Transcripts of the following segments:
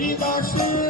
হরিদাসে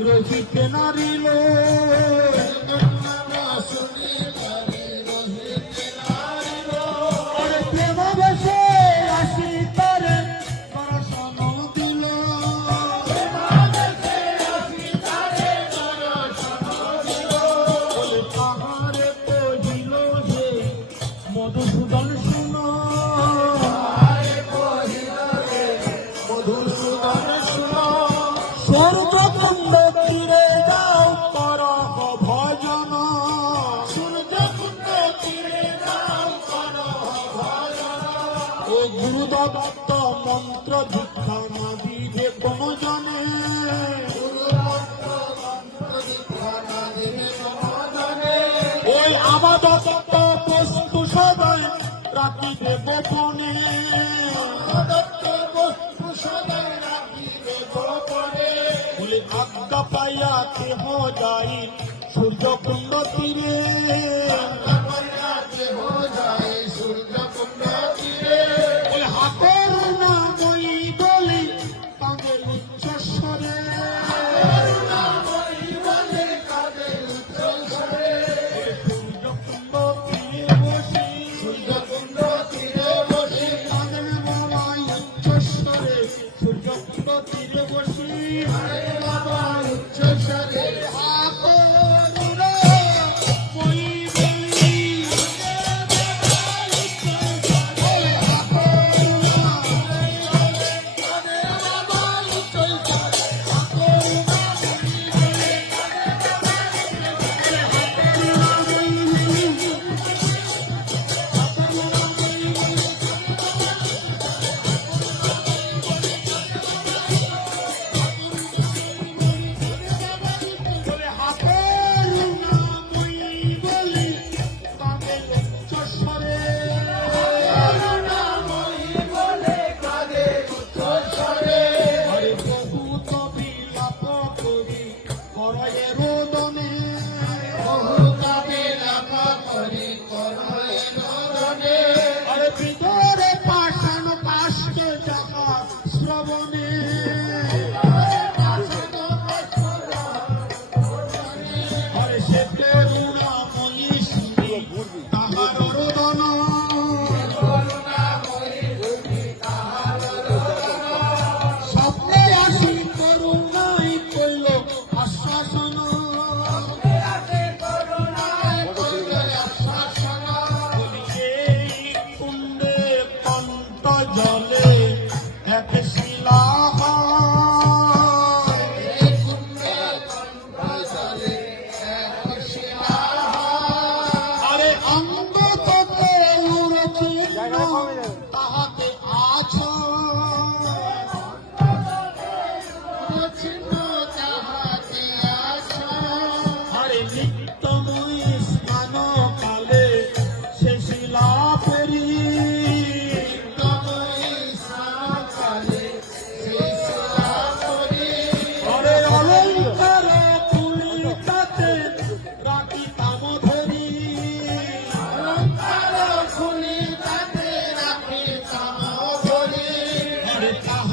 রহিতে নারিল প্রেম বসে আসি তারে দর্শন দিল তাহারে কহিল যে মধুসূদন শুন মধুসূদন শুন স্বর্গকুণ্ড তীরে যাও কর ভজন সূর্যকুণ্ড তীরে যাও কর ভজন ও গুরুদত্ত মন্ত্র দীক্ষা না দিবে কোন জনে ওই আবাদত্ত বস্তু সবাই রাখিবে গোপনে আজ্ঞা পাইয়া কেহ যাই সূর্যকুণ্ড তীরে হাতের না বই বলি তাদের উচ্চস্বরে সূর্যকুণ্ড তীরে বসি তাদের বলাই উচ্চস্বরে সূর্যকুণ্ড তীরে বসি তাহাতে আছো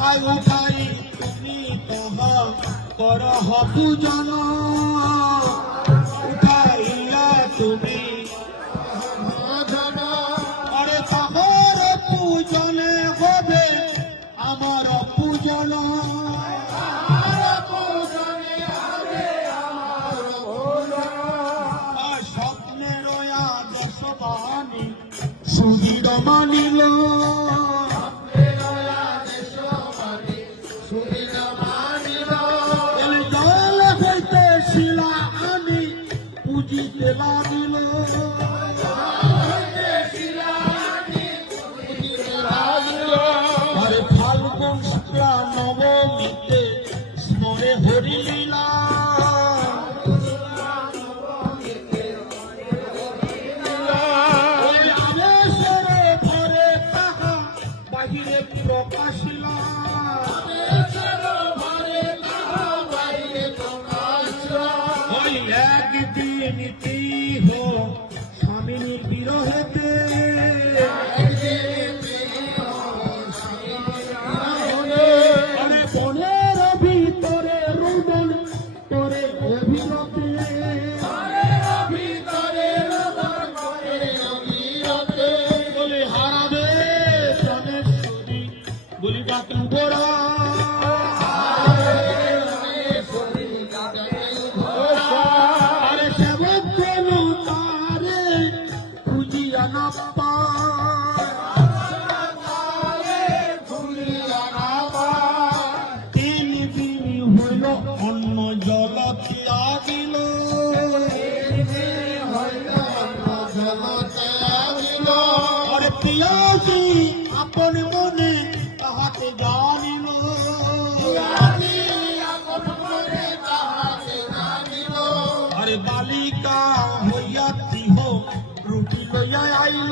তাহাই উঠাই তুমি তাহা করহ পূজন উঠাইয়া তুমি আরে তাহার পূজনে হবে আমার পূজন স্বপ্নের আদর্শ বাণী সুধীর মানিল জল হইতে শিলা আনি পুজিতে লাগিল আরে ফাল্গুন শুক্লা নবমীতে স্মরে হরিলীলা ওই আবেশরে ভরে তাহা বাহিরে প্রকাশিলা ওই একদিন তিহ স্বামিনী বিরহেতে মানে বনের ভিতরে রোদন করে অভিরতে বলে হারাবে জনেশ্বরী বলি ডাকি গোড়া আরে সেবক কেন তারে খুঁজিয়া না তিন দিন হইল অন্য জল ত্যাগিল আরে পিয়াজি আপন মনে তাহাকে জানিল আরে বালিকা হইয়া তিহ রুটি লইয়া আইল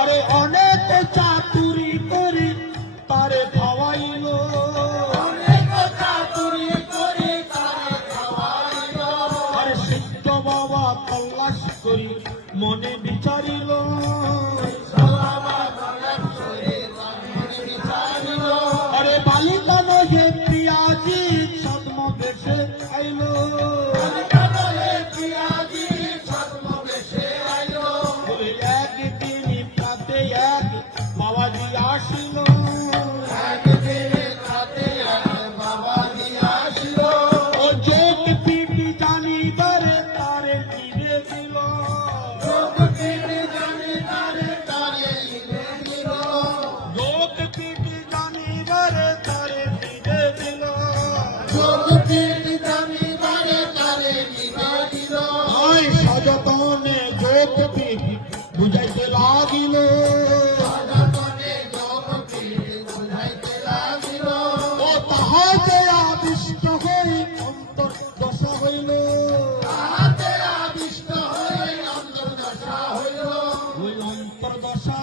আরে অনেক চাতুরি করি তারে খাওয়াইল আরে সিদ্ধ বাবা তল্লাশ করি মনে বিচারিল আরে বালিকা নহে পিয়াজি ছদ্ম বেশে আইল বলে একদিন প্রাতে এক বাবাজি আসিল ও যোগ পিটি জানিবারে তারে দিবে দিল যোগ পিটি জানিবারে তারে দিবে দিল ওই সযতনে যোগ পিটি বুঝাইতে লাগিল ও তাহাতে আবিষ্ট হই অন্তর দশা হইল ওই অন্তর দশা